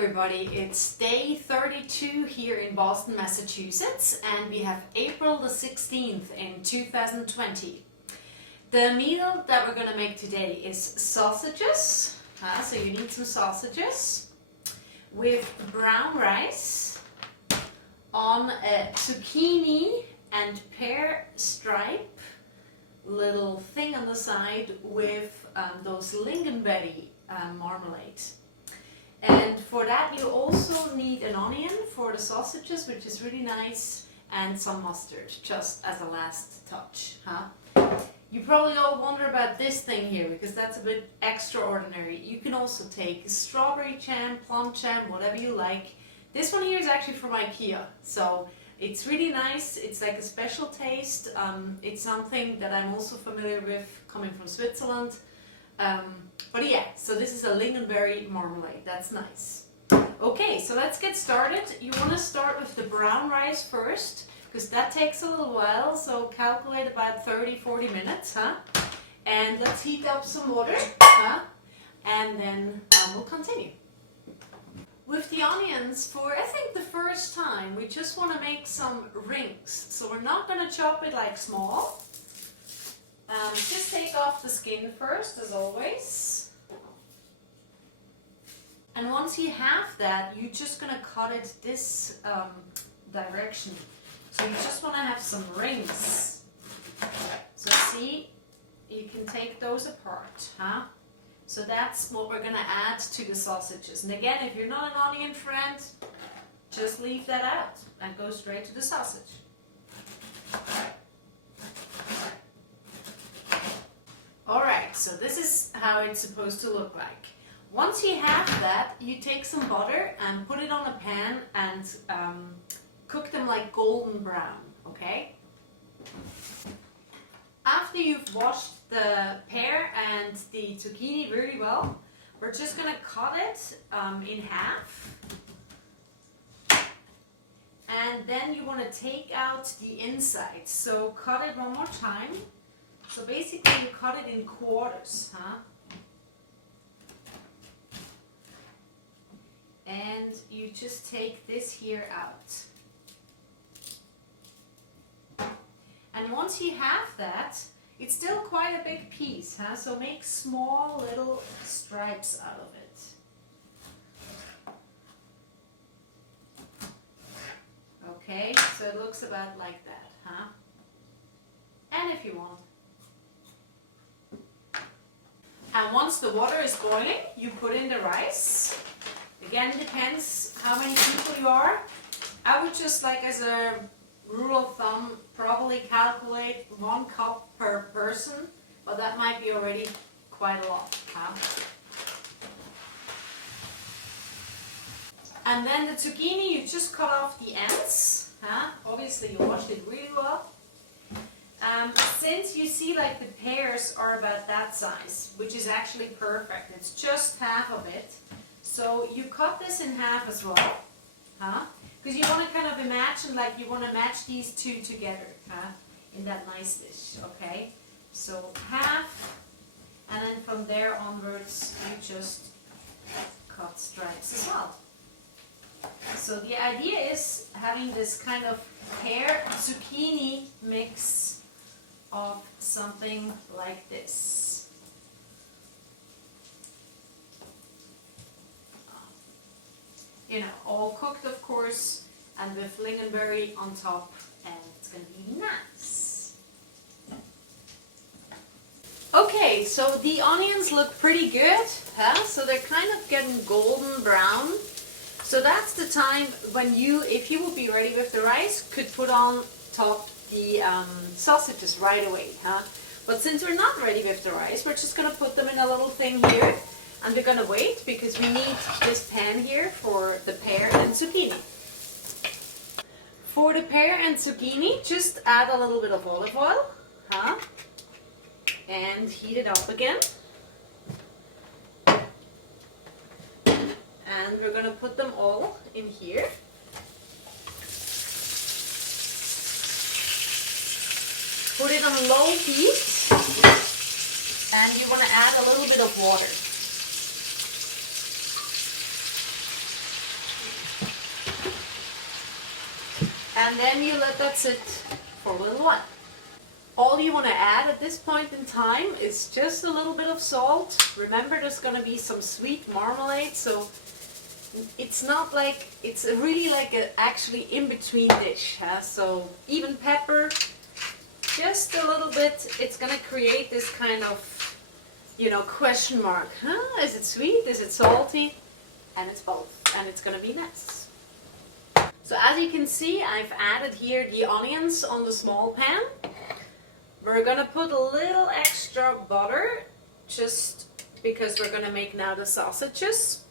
everybody, it's day 32 here in Boston, Massachusetts, and we have April the 16th in 2020. The meal that we're going to make today is sausages, so you need some sausages, with brown rice on a zucchini and pear stripe little thing on the side with those Lingonberry marmalade. And for that you also need an onion for the sausages, which is really nice, and some mustard, just as a last touch. You probably all wonder about this thing here, because that's a bit extraordinary. You can also take strawberry jam, plum jam, whatever you like. This one here is actually from Ikea, so it's really nice. It's like a special taste. It's something that I'm also familiar with coming from Switzerland. But yeah, so this is a lingonberry marmalade. That's nice. Okay, so let's get started. You want to start with the brown rice first, because that takes a little while, so calculate about 30-40 minutes, and let's heat up some water, and then we'll continue. With the onions, for I think the first time, we just want to make some rings. So we're not going to chop it like small. Just take off the skin first, as always. And once you have that, you're just going to cut it this direction. So you just want to have some rings. So see, you can take those apart, So that's what we're going to add to the sausages. And again, if you're not an onion friend, just leave that out and go straight to the sausage. Alright, so this is how it's supposed to look like. Once you have that, you take some butter and put it on a pan and cook them like golden brown, okay? After you've washed the pear and the zucchini really well, we're just going to cut it in half. And then you want to take out the inside. So cut it one more time. So basically you cut it in quarters, And you just take this here out. And once you have that, it's still quite a big piece, So make small little stripes out of it. Okay, so it looks about like that, And if you want. And once the water is boiling, you put in the rice. Again, depends how many people you are. I would just, like as a rule of thumb, probably calculate 1 cup per person, but that might be already quite a lot. And then the zucchini, you just cut off the ends. Obviously you washed it really well. Since you see like the pears are about that size, which is actually perfect, it's just half of it. So you cut this in half as well, because you want to kind of imagine like you want to match these two together, in that nice dish, okay? So half, and then from there onwards you just cut stripes as well. So the idea is having this kind of pear zucchini mix of something like this. You know, all cooked of course, and with lingonberry on top, and it's going to be nice. Okay, so the onions look pretty good, so they're kind of getting golden brown. So that's the time when you, if you would be ready with the rice, could put on top the sausages right away, But since we're not ready with the rice, we're just going to put them in a little thing here, and we're going to wait because we need this pan here for the pear and zucchini. For the pear and zucchini, just add a little bit of olive oil, and heat it up again. And we're going to put them all in here. Put it on low heat, and you want to add a little bit of water. And then you let that sit for a little while. All you want to add at this point in time is just a little bit of salt. Remember, there's going to be some sweet marmalade, so it's not like, it's really like a actually in-between dish. So even pepper, just a little bit. It's going to create this kind of, you know, question mark. Is it sweet? Is it salty? And it's both. And it's going to be nice. So as you can see, I've added here the onions on the small pan. We're going to put a little extra butter just because we're going to make now the sausages.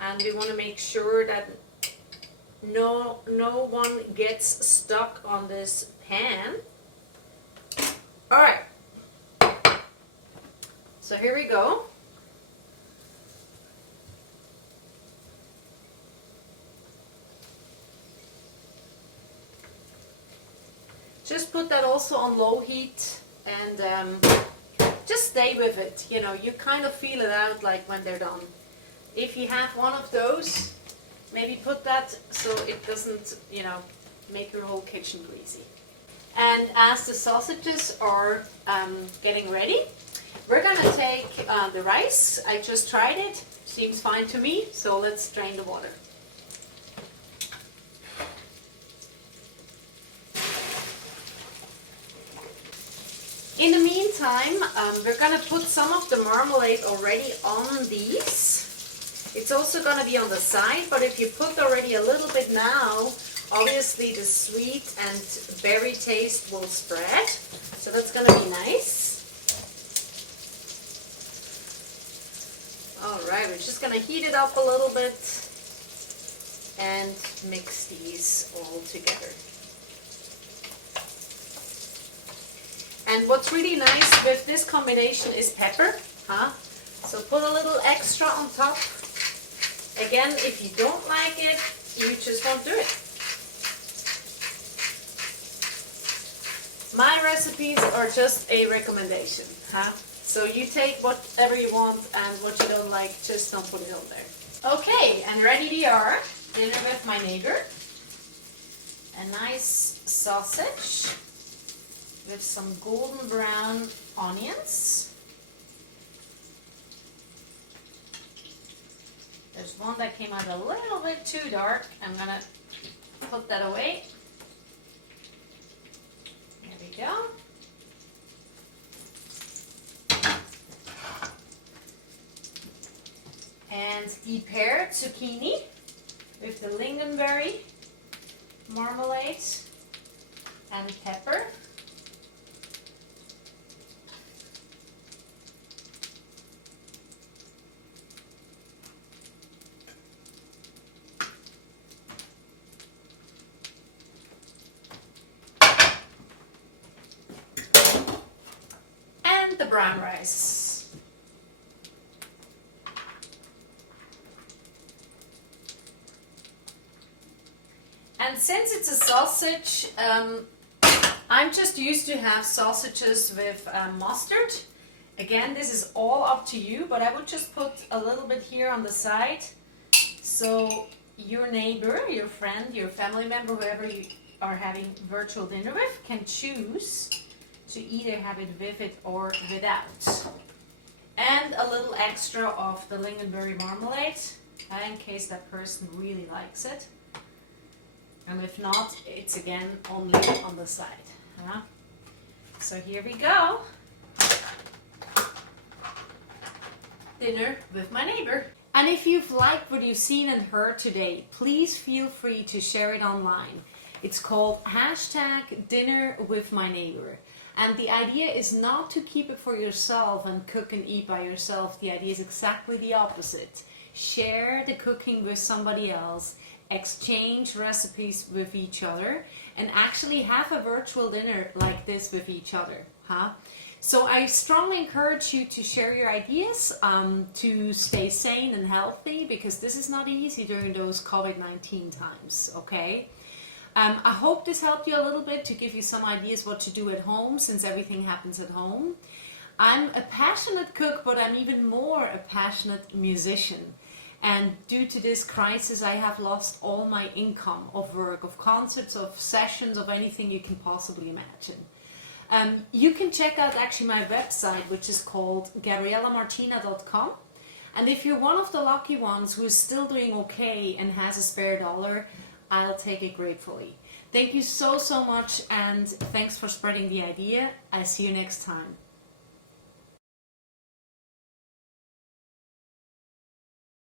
And we want to make sure that no one gets stuck on this pan. Alright. So here we go. Just put that also on low heat and just stay with it. You know, you kind of feel it out like when they're done. If you have one of those, maybe put that so it doesn't, you know, make your whole kitchen greasy. And as the sausages are getting ready, we're going to take the rice. I just tried it. Seems fine to me. So let's drain the water. In the meantime, we're going to put some of the marmalade already on these. It's also going to be on the side, but if you put already a little bit now, obviously the sweet and berry taste will spread. So that's going to be nice. Alright, we're just going to heat it up a little bit and mix these all together. And what's really nice with this combination is pepper. So put a little extra on top. Again, if you don't like it, you just won't do it. My recipes are just a recommendation. So you take whatever you want, and what you don't like, just don't put it on there. Okay, and ready we are. Dinner with my neighbor. A nice sausage with some golden brown onions. There's one that came out a little bit too dark. I'm gonna put that away. There we go. And the Pear zucchini with the Lingonberry marmalade and pepper. And the brown rice. And since it's a sausage, I'm just used to have sausages with mustard. Again, this is all up to you, but I would just put a little bit here on the side. So your neighbor, your friend, your family member, whoever you are having virtual dinner with, can choose to either have it with it or without. And a little extra of the Lingonberry marmalade, in case that person really likes it. And if not, it's again only on the side. So here we go. Dinner with my neighbor. And if you've liked what you've seen and heard today, please feel free to share it online. It's called #dinnerwithmyneighbor. And the idea is not to keep it for yourself and cook and eat by yourself. The idea is exactly the opposite. Share the cooking with somebody else, exchange recipes with each other, and actually have a virtual dinner like this with each other. So I strongly encourage you to share your ideas to stay sane and healthy, because this is not easy during those COVID-19 times, okay? I hope this helped you a little bit to give you some ideas what to do at home, since everything happens at home. I'm a passionate cook, but I'm even more a passionate musician. And due to this crisis, I have lost all my income of work, of concerts, of sessions, of anything you can possibly imagine. You can check out actually my website, which is called GabriellaMartina.com. And if you're one of the lucky ones who is still doing okay and has a spare dollar, I'll take it gratefully. Thank you so much, and thanks for spreading the idea. I'll see you next time.